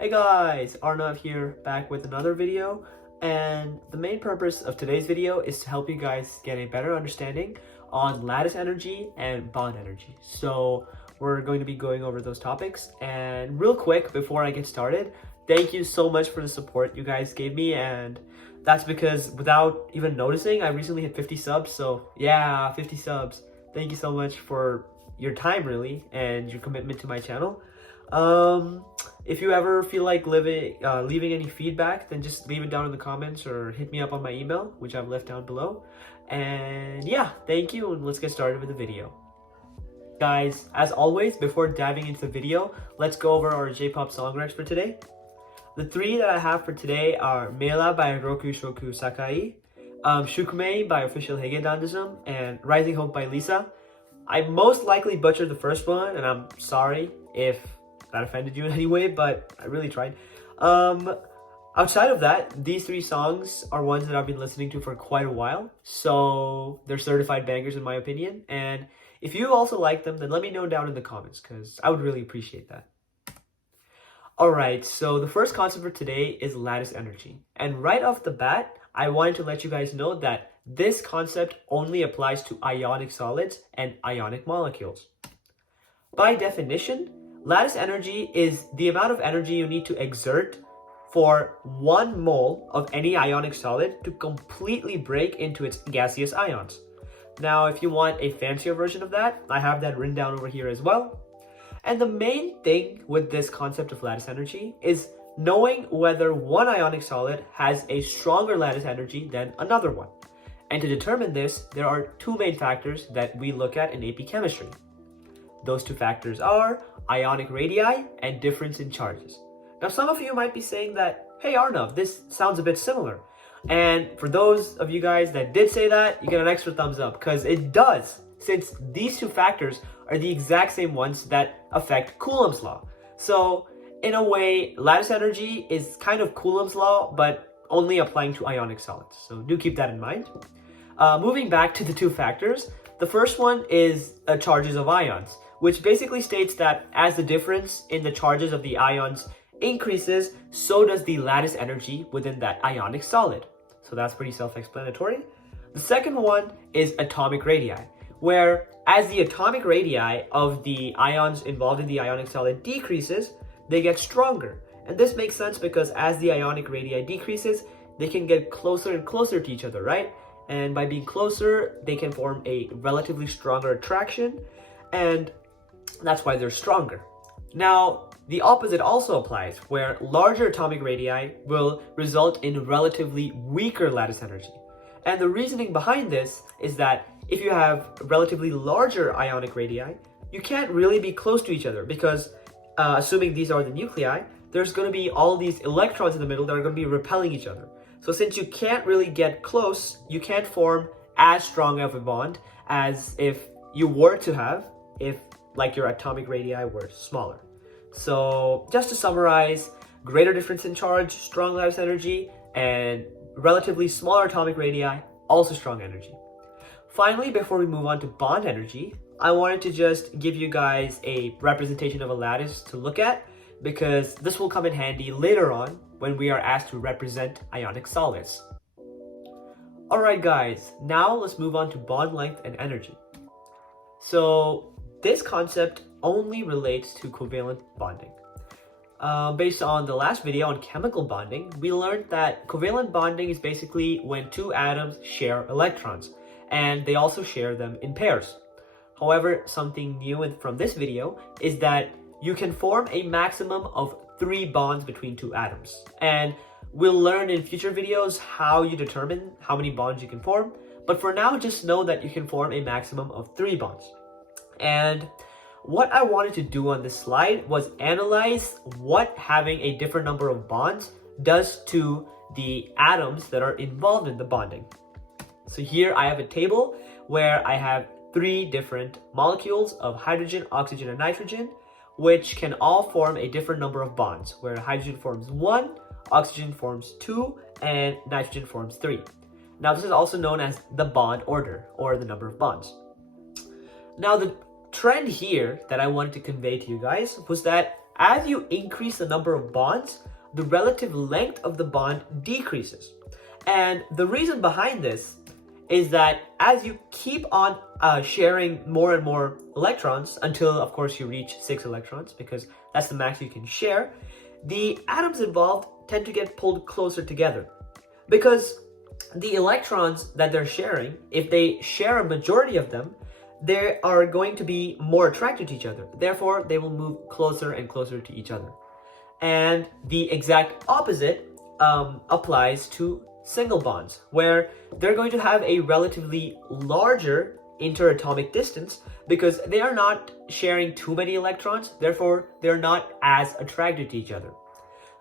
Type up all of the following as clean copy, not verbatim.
Hey guys, Arnav here, back with another video, and the main purpose of today's video is to help you guys get a better understanding on lattice energy and bond energy. So we're going to be going over those topics, and real quick before I get started, thank you so much for the support you guys gave me, and that's because without even noticing, I recently hit 50 subs, so yeah, 50 subs. Thank you so much for your time really, and your commitment to my channel. If you ever feel like leaving any feedback, then just leave it down in the comments or hit me up on my email, which I've left down below. And yeah, thank you, and let's get started with the video. Guys, as always, before diving into the video, let's go over our J-pop song recs for today. The three that I have for today are Mela by Roku Shoku Sakai, Shukmei by Official Hege Dandism, and Rising Hope by Lisa. I most likely butchered the first one, and I'm sorry if that offended you in any way, but I really tried. Outside of that, these three songs are ones that I've been listening to for quite a while, so they're certified bangers in my opinion. And if you also like them, then let me know down in the comments, because I would really appreciate that. Alright, so the first concept for today is lattice energy. And right off the bat, I wanted to let you guys know that this concept only applies to ionic solids and ionic molecules. By definition, lattice energy is the amount of energy you need to exert for 1 mole of any ionic solid to completely break into its gaseous ions. Now, if you want a fancier version of that, I have that written down over here as well. And the main thing with this concept of lattice energy is knowing whether one ionic solid has a stronger lattice energy than another one. And to determine this, there are two main factors that we look at in AP chemistry. Those two factors are ionic radii and difference in charges. Now, some of you might be saying that, hey Arnav, this sounds a bit similar. And for those of you guys that did say that, you get an extra thumbs up, because it does, since these two factors are the exact same ones that affect Coulomb's law. So in a way, lattice energy is kind of Coulomb's law, but only applying to ionic solids. So do keep that in mind. Moving back to the two factors, the first one is charges of ions, which basically states that as the difference in the charges of the ions increases, so does the lattice energy within that ionic solid. So that's pretty self-explanatory. The second one is atomic radii, where as the atomic radii of the ions involved in the ionic solid decreases, they get stronger. And this makes sense because as the ionic radii decreases, they can get closer and closer to each other, right? And by being closer, they can form a relatively stronger attraction, and that's why they're stronger. Now, the opposite also applies, where larger atomic radii will result in relatively weaker lattice energy. And the reasoning behind this is that if you have relatively larger ionic radii, you can't really be close to each other because, assuming these are the nuclei, there's going to be all these electrons in the middle that are going to be repelling each other. So since you can't really get close, you can't form as strong of a bond as if you were to have if like your atomic radii were smaller. So just to summarize, greater difference in charge, strong lattice energy, and relatively smaller atomic radii, also strong energy. Finally, before we move on to bond energy, I wanted to just give you guys a representation of a lattice to look at, because this will come in handy later on when we are asked to represent ionic solids. Alright guys, now let's move on to bond length and energy. So this concept only relates to covalent bonding. Based on the last video on chemical bonding, we learned that covalent bonding is basically when two atoms share electrons, and they also share them in pairs. However, something new from this video is that you can form a maximum of 3 bonds between two atoms. And we'll learn in future videos how you determine how many bonds you can form. But for now, just know that you can form a maximum of 3 bonds. And what I wanted to do on this slide was analyze what having a different number of bonds does to the atoms that are involved in the bonding. So here I have a table where I have 3 different molecules of hydrogen, oxygen, and nitrogen, which can all form a different number of bonds, where hydrogen forms 1, oxygen forms 2, and nitrogen forms 3. Now this is also known as the bond order, or the number of bonds. Now the trend here that I wanted to convey to you guys was that as you increase the number of bonds, the relative length of the bond decreases. And the reason behind this is that as you keep on sharing more and more electrons until, of course, you reach 6 electrons, because that's the max you can share, the atoms involved tend to get pulled closer together. Because the electrons that they're sharing, if they share a majority of them, they are going to be more attracted to each other. Therefore, they will move closer and closer to each other. And the exact opposite applies to single bonds, where they're going to have a relatively larger interatomic distance because they are not sharing too many electrons, therefore they're not as attracted to each other.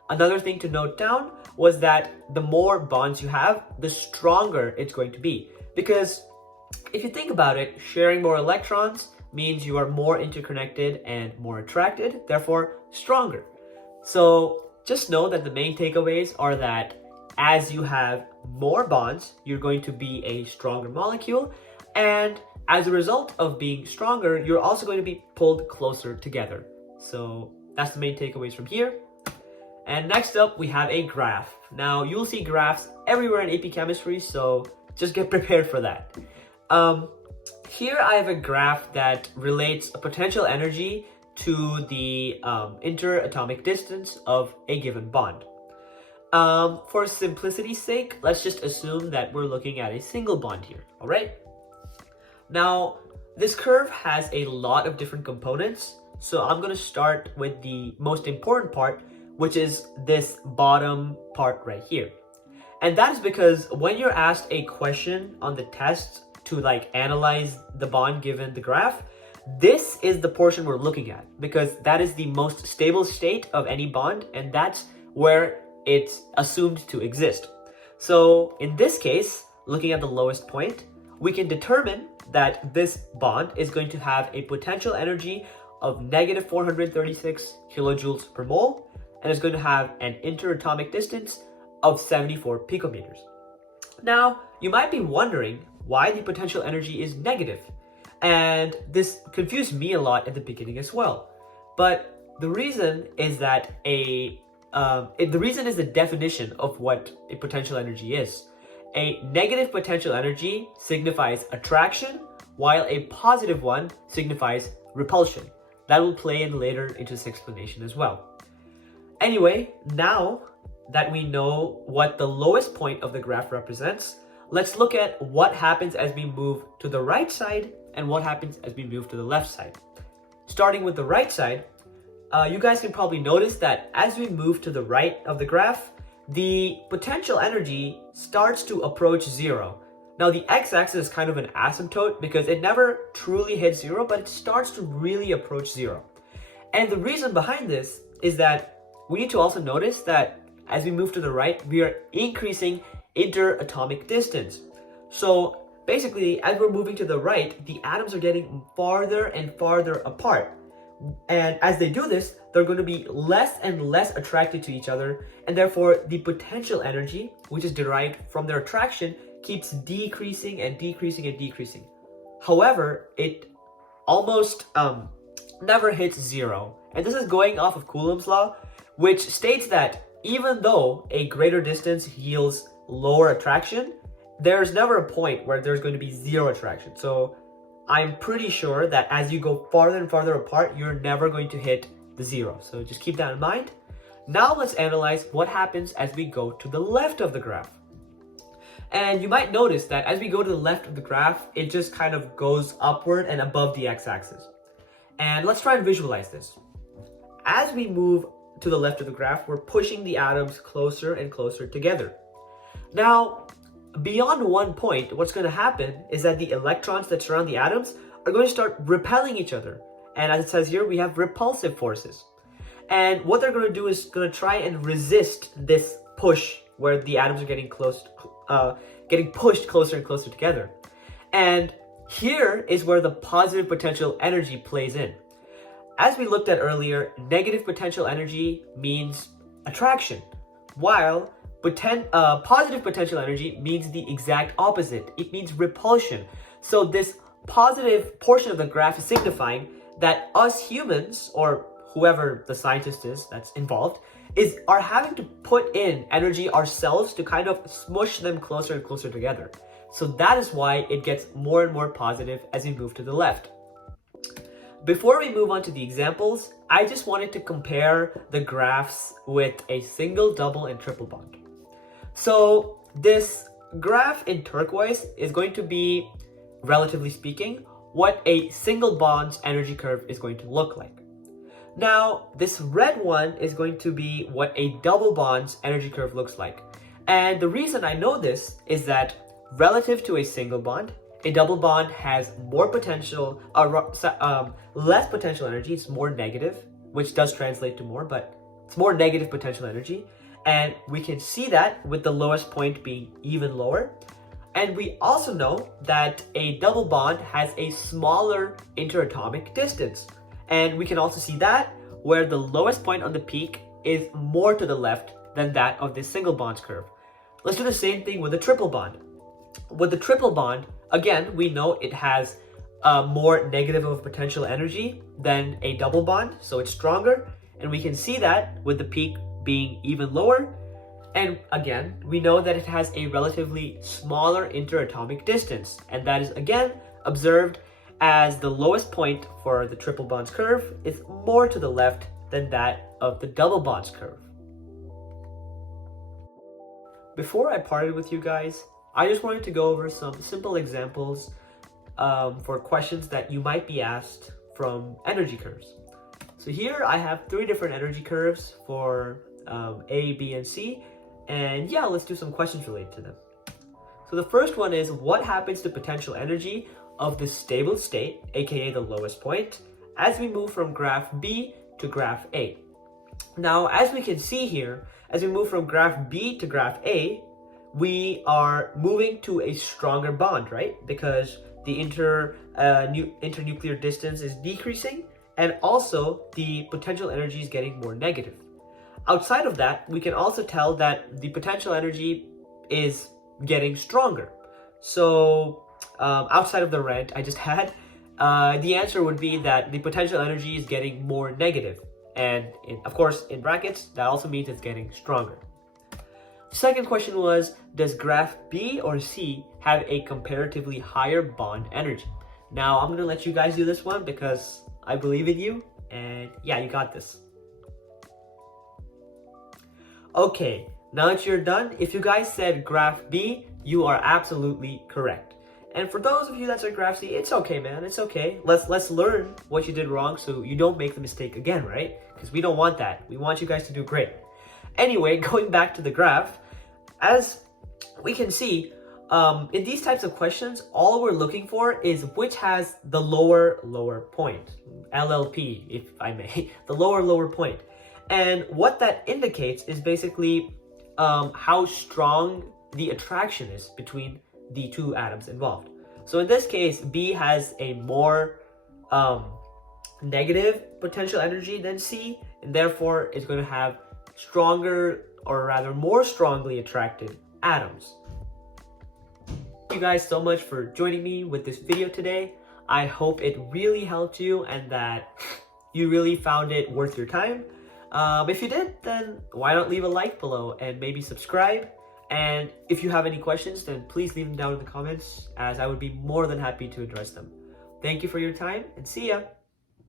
Another thing to note down was that the more bonds you have, the stronger it's going to be. Because if you think about it, sharing more electrons means you are more interconnected and more attracted, therefore stronger. So just know that the main takeaways are that as you have more bonds, you're going to be a stronger molecule, and as a result of being stronger, you're also going to be pulled closer together. So that's the main takeaways from here. And next up, we have a graph. Now, you'll see graphs everywhere in AP Chemistry, so just get prepared for that. Here I have a graph that relates a potential energy to the interatomic distance of a given bond. For simplicity's sake, let's just assume that we're looking at a single bond here, all right? Now, this curve has a lot of different components, so I'm going to start with the most important part, which is this bottom part right here. And that is because when you're asked a question on the test to analyze the bond given the graph, this is the portion we're looking at, because that is the most stable state of any bond, and that's where it's assumed to exist. So in this case, looking at the lowest point, we can determine that this bond is going to have a potential energy of negative 436 kilojoules per mole, and is going to have an interatomic distance of 74 picometers. Now, you might be wondering why the potential energy is negative, and this confused me a lot at the beginning as well. But the reason is that the reason is the definition of what a potential energy is. A negative potential energy signifies attraction, while a positive one signifies repulsion. That will play in later into this explanation as well. Anyway, now that we know what the lowest point of the graph represents, let's look at what happens as we move to the right side and what happens as we move to the left side. Starting with the right side, you guys can probably notice that as we move to the right of the graph, the potential energy starts to approach zero. Now, the x-axis is kind of an asymptote because it never truly hits zero, but it starts to really approach zero. And the reason behind this is that we need to also notice that as we move to the right, we are increasing interatomic distance. So basically, as we're moving to the right, the atoms are getting farther and farther apart. And as they do this, they're going to be less and less attracted to each other, and therefore the potential energy, which is derived from their attraction, keeps decreasing and decreasing and decreasing. However, it almost never hits zero. And this is going off of Coulomb's law, which states that even though a greater distance yields lower attraction, there's never a point where there's going to be zero attraction. So I'm pretty sure that as you go farther and farther apart, you're never going to hit the zero. So just keep that in mind. Now let's analyze what happens as we go to the left of the graph. And you might notice that as we go to the left of the graph, it just kind of goes upward and above the x-axis. And let's try and visualize this. As we move to the left of the graph, we're pushing the atoms closer and closer together. Now, beyond one point, what's going to happen is that the electrons that surround the atoms are going to start repelling each other. And as it says here, we have repulsive forces. And what they're going to do is going to try and resist this push where the atoms are getting pushed closer and closer together. And here is where the positive potential energy plays in. As we looked at earlier, negative potential energy means attraction, while positive potential energy means the exact opposite. It means repulsion. So this positive portion of the graph is signifying that us humans, or whoever the scientist is that's involved, are having to put in energy ourselves to kind of smush them closer and closer together. So that is why it gets more and more positive as we move to the left. Before we move on to the examples, I just wanted to compare the graphs with a single, double, and triple bond. So this graph in turquoise is going to be, relatively speaking, what a single bond's energy curve is going to look like. Now, this red one is going to be what a double bond's energy curve looks like. And the reason I know this is that relative to a single bond, a double bond has more potential, less potential energy. It's more negative, which does translate to more, but it's more negative potential energy. And we can see that with the lowest point being even lower. And we also know that a double bond has a smaller interatomic distance. And we can also see that where the lowest point on the peak is more to the left than that of the single bond's curve. Let's do the same thing with the triple bond. With the triple bond, again, we know it has more negative of potential energy than a double bond, so it's stronger. And we can see that with the peak being even lower. And again, we know that it has a relatively smaller interatomic distance, and that is again observed as the lowest point for the triple bond's curve is more to the left than that of the double bond's curve. Before I parted with you guys, I just wanted to go over some simple examples for questions that you might be asked from energy curves. So here I have 3 different energy curves for A, B, and C. And yeah, let's do some questions related to them. So the first one is, what happens to potential energy of the stable state, aka the lowest point, as we move from graph B to graph A? Now, as we can see here, as we move from graph B to graph A, we are moving to a stronger bond, right? Because the internuclear distance is decreasing, and also the potential energy is getting more negative. Outside of that, we can also tell that the potential energy is getting stronger. So outside of the red I just had, the answer would be that the potential energy is getting more negative. And of course, in brackets, that also means it's getting stronger. The second question was, does graph B or C have a comparatively higher bond energy? Now, I'm going to let you guys do this one because I believe in you. And yeah, you got this. Okay, now that you're done, if you guys said graph B, you are absolutely correct. And for those of you that said graph C, it's okay, man, it's okay. Let's learn what you did wrong so you don't make the mistake again, right? Because we don't want that. We want you guys to do great. Anyway, going back to the graph, as we can see, in these types of questions, all we're looking for is which has the lower point, LLP, if I may, the lower point. And what that indicates is basically how strong the attraction is between the 2 atoms involved. So in this case, B has a more negative potential energy than C, and therefore it's going to have stronger, or rather more strongly attracted atoms. Thank you guys so much for joining me with this video today. I hope it really helped you and that you really found it worth your time. If you did, then why not leave a like below and maybe subscribe? And if you have any questions, then please leave them down in the comments, as I would be more than happy to address them. Thank you for your time, and see ya!